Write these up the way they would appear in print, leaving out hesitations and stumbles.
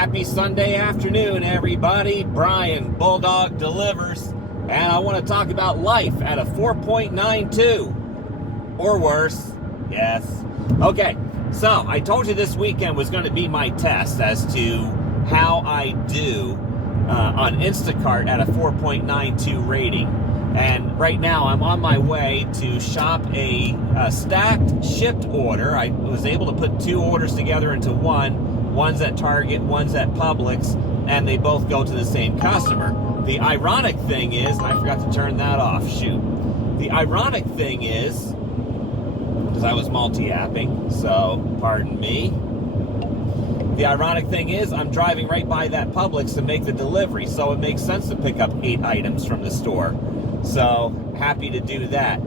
Happy Sunday afternoon, everybody. Brian, Bulldog Delivers, and I want to talk about life at a 4.92 or worse. Yes. Okay, so I told you this weekend was going to be my test as to how I do on Instacart at a 4.92 rating. And right now I'm on my way to shop a stacked shipped order. I was able to put two orders together into one. One's at Target, one's at Publix, and they both go to the same customer. The ironic thing is, and I forgot to turn that off, shoot. The ironic thing is, because I was multi-apping, so pardon me. The ironic thing is, I'm driving right by that Publix to make the delivery, so it makes sense to pick up 8 items from the store. So, happy to do that.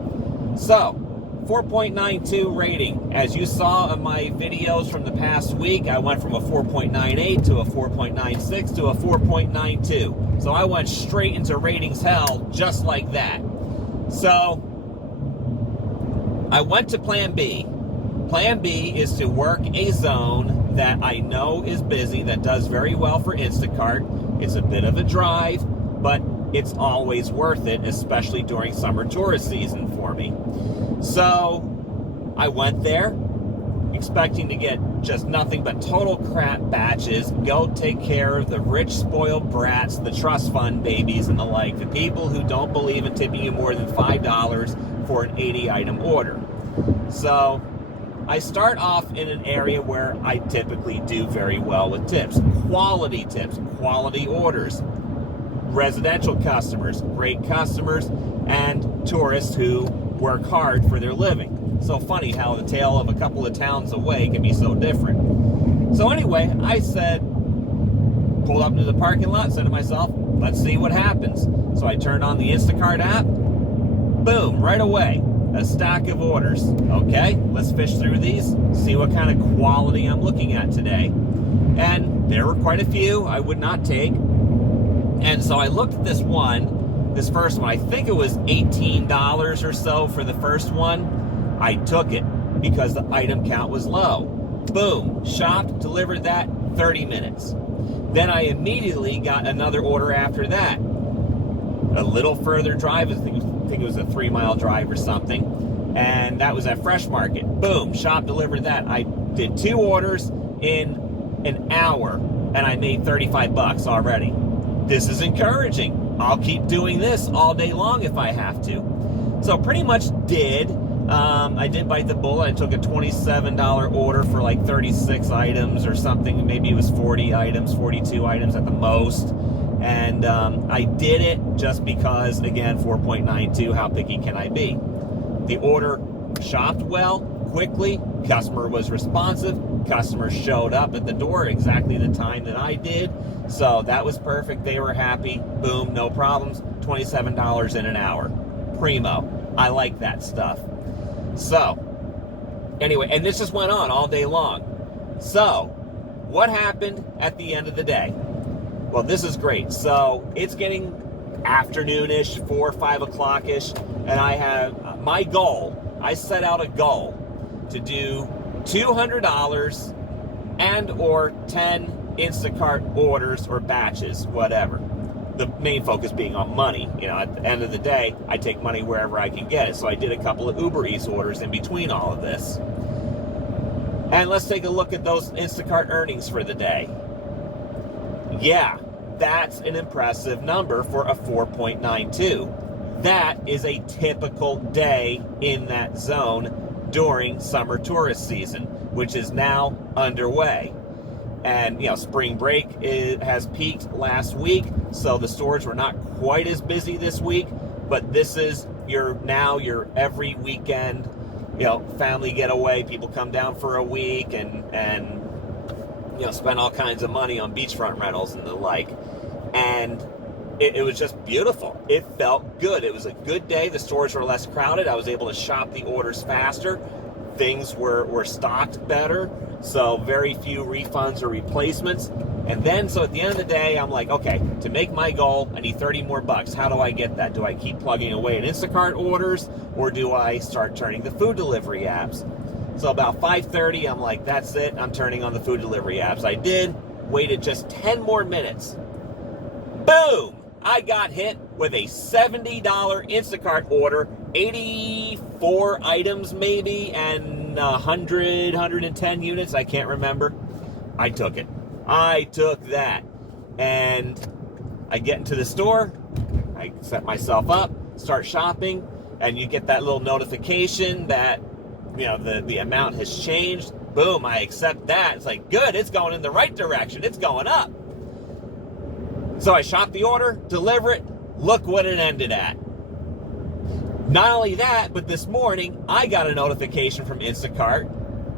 So, 4.92 rating. As you saw in my videos from the past week, I went from a 4.98 to a 4.96 to a 4.92. So I went straight into ratings hell just like that. So I went to Plan B. Plan B is to work a zone that I know is busy, that does very well for Instacart. It's a bit of a drive, but it's always worth it, especially during summer tourist season for me. So I went there expecting to get just nothing but total crap batches, go take care of the rich spoiled brats, the trust fund babies and the like, the people who don't believe in tipping you more than $5 for an 80 item order. So I start off in an area where I typically do very well with tips, quality orders, residential customers, great customers, and tourists who work hard for their living. So funny how the tale of a couple of towns away can be so different. So anyway, I pulled up into the parking lot, said to myself, let's see what happens. So I turned on the Instacart app, boom, right away, a stack of orders. Okay, let's fish through these, see what kind of quality I'm looking at today. And there were quite a few I would not take. And so I looked at this first one, I think it was $18 or so for the first one. I took it because the item count was low. Boom, shopped, delivered that, 30 minutes. Then I immediately got another order after that. A little further drive, I think it was a 3-mile drive or something, and that was at Fresh Market. Boom, shop, delivered that. I did 2 orders in an hour, and I made $35 already. This is encouraging. I'll keep doing this all day long if I have to. So pretty much I did bite the bullet. I took a $27 order for like 36 items or something. Maybe it was 40 items, 42 items at the most. And I did it just because, again, 4.92, how picky can I be? The order shopped well, quickly. Customer was responsive. Customer showed up at the door exactly the time that I did. So that was perfect. They were happy. Boom, no problems. $27 in an hour. Primo. I like that stuff. So, anyway, and this just went on all day long. So, what happened at the end of the day? Well, this is great. So, it's getting afternoon-ish, 4 or 5 o'clock-ish, and I have my goal. I set out a goal to do $200 and or 10 Instacart orders or batches, whatever. The main focus being on money. You know, at the end of the day, I take money wherever I can get it. So I did a couple of Uber Eats orders in between all of this. And let's take a look at those Instacart earnings for the day. Yeah, that's an impressive number for a 4.92. That is a typical day in that zone during summer tourist season, which is now underway. And, you know, spring break has peaked last week, so the stores were not quite as busy this week, but this is your every weekend, you know, family getaway. People come down for a week and you know, spend all kinds of money on beachfront rentals and the like. And it was just beautiful. It felt good. It was a good day. The stores were less crowded. I was able to shop the orders faster. Things were stocked better, so very few refunds or replacements. And then, so at the end of the day, I'm like, okay, to make my goal, I need 30 more bucks. How do I get that? Do I keep plugging away at Instacart orders, or do I start turning the food delivery apps? So about 5:30, I'm like, that's it. I'm turning on the food delivery apps. I did. waited just 10 more minutes. Boom! I got hit with a $70 Instacart order, 84 items maybe, and 110 units, I can't remember. I took it. I took that. And I get into the store, I set myself up, start shopping, and you get that little notification that, the amount has changed. Boom, I accept that. It's like, good, it's going in the right direction. It's going up. So I shop the order, deliver it, look what it ended at. Not only that, but this morning, I got a notification from Instacart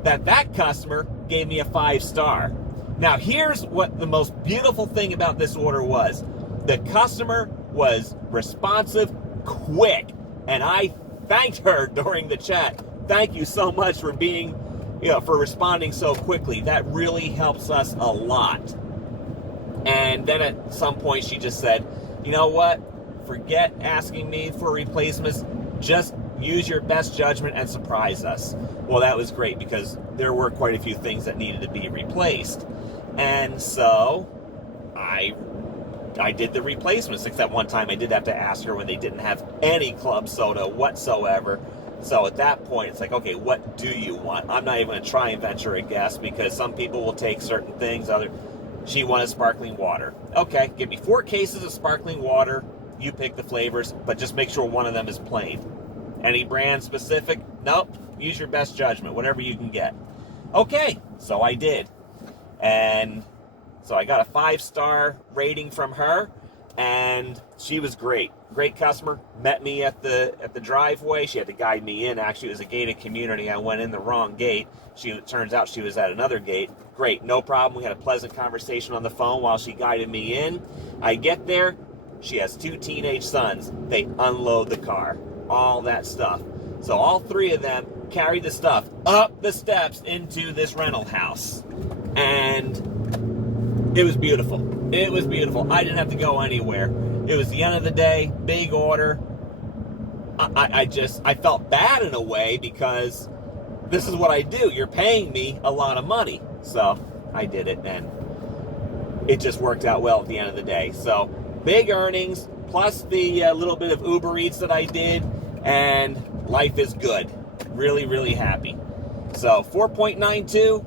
that customer gave me a 5-star. Now, here's what the most beautiful thing about this order was. The customer was responsive, quick, and I thanked her during the chat. Thank you so much for for responding so quickly. That really helps us a lot. And then at some point she just said, you know what? Forget asking me for replacements. Just use your best judgment and surprise us. Well, that was great because there were quite a few things that needed to be replaced. And so I did the replacements, except one time I did have to ask her when they didn't have any club soda whatsoever. So at that point, it's like, okay, what do you want? I'm not even going to try and venture a guess because some people will take certain things. She wanted sparkling water. Okay, give me 4 cases of sparkling water. You pick the flavors, but just make sure one of them is plain. Any brand specific? Nope. Use your best judgment, whatever you can get. Okay, so I did. And so I got a 5-star rating from her, and she was great. Great customer. Met me at the driveway. She had to guide me in. Actually, it was a gated community. I went in the wrong gate. It turns out she was at another gate. Great, no problem. We had a pleasant conversation on the phone while she guided me in. I get there. She has 2 teenage sons. They unload the car. All that stuff. So all 3 of them carried the stuff up the steps into this rental house. And it was beautiful. It was beautiful. I didn't have to go anywhere. It was the end of the day, big order. I felt bad in a way because this is what I do. You're paying me a lot of money. So I did it, and it just worked out well at the end of the day. So big earnings, plus the little bit of Uber Eats that I did, and life is good. Really, really happy. So 4.92,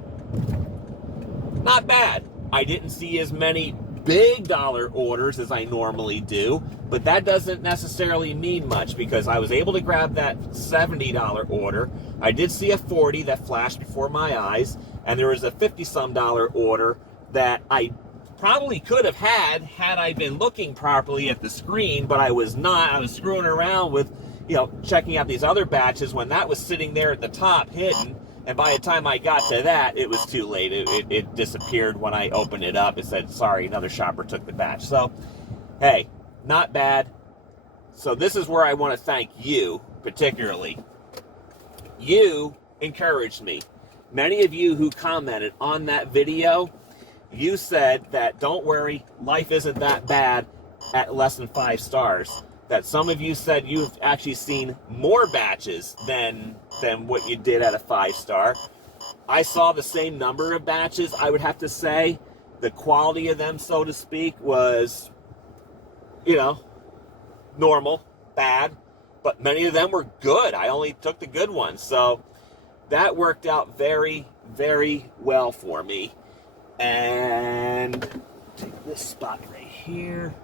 not bad. I didn't see as many big dollar orders as I normally do, but that doesn't necessarily mean much because I was able to grab that $70 order. I did see a 40 that flashed before my eyes, and there was a $50-some order that I probably could have had I been looking properly at the screen, but I was not. I was screwing around with, checking out these other batches when that was sitting there at the top hidden. And by the time I got to that, it was too late. It disappeared when I opened it up. It said, sorry, another shopper took the batch. So, hey, not bad. So this is where I want to thank you, particularly. You encouraged me. Many of you who commented on that video, you said that, don't worry, life isn't that bad at less than 5 stars. That some of you said you've actually seen more batches than what you did at a 5-star. I saw the same number of batches. I would have to say the quality of them, so to speak, was, normal, bad, but many of them were good. I only took the good ones. So that worked out very, very well for me. And take this spot right here.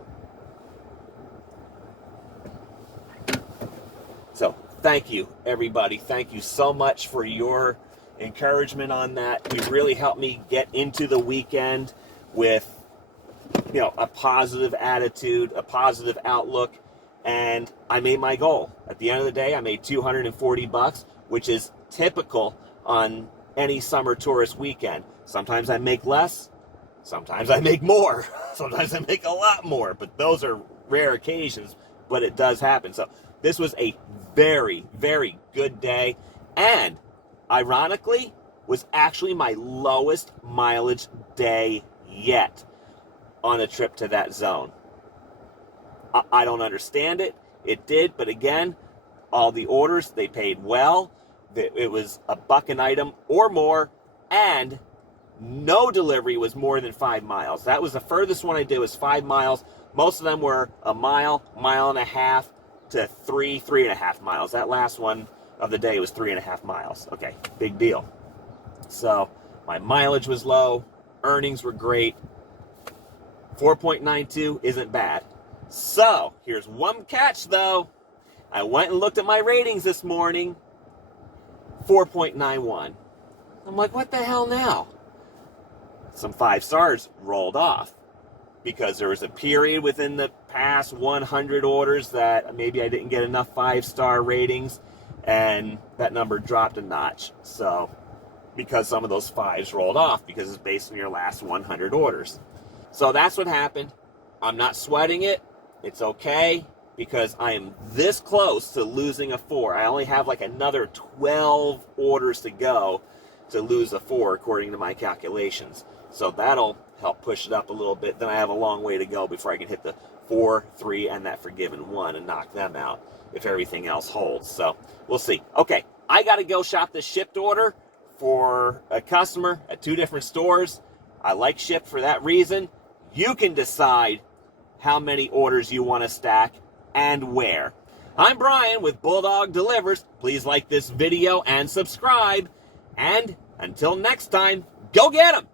So thank you, everybody. Thank you so much for your encouragement on that. You really helped me get into the weekend with, a positive attitude, a positive outlook, and I made my goal. At the end of the day, I made $240, which is typical on any summer tourist weekend. Sometimes I make less, sometimes I make more, sometimes I make a lot more, but those are rare occasions, but it does happen. So this was a very, very good day, and ironically, was actually my lowest mileage day yet on a trip to that zone. I don't understand it. It did, but again, all the orders, they paid well. It was $1 an item or more, and no delivery was more than 5 miles. That was the furthest one I did, was 5 miles. Most of them were a mile, mile and a half to 3.5 miles. That last one of the day was 3.5 miles. Okay, big deal. So my mileage was low, earnings were great. 4.92 isn't bad. So here's one catch though. I went and looked at my ratings this morning. 4.91. I'm like, what the hell now? Some 5 stars rolled off because there was a period within the past 100 orders that maybe I didn't get enough 5-star ratings, and that number dropped a notch. So because some of those 5s rolled off because it's based on your last 100 orders. So that's what happened. I'm not sweating it. It's okay because I am this close to losing a 4. I only have like another 12 orders to go to lose a 4 according to my calculations. So that'll help push it up a little bit. Then I have a long way to go before I can hit the 4, 3, and that forgiven 1 and knock them out if everything else holds. So we'll see. Okay, I got to go shop this shipped order for a customer at 2 different stores. I like shipped for that reason. You can decide how many orders you want to stack and where. I'm Brian with Bulldog Delivers. Please like this video and subscribe. And until next time, go get 'em!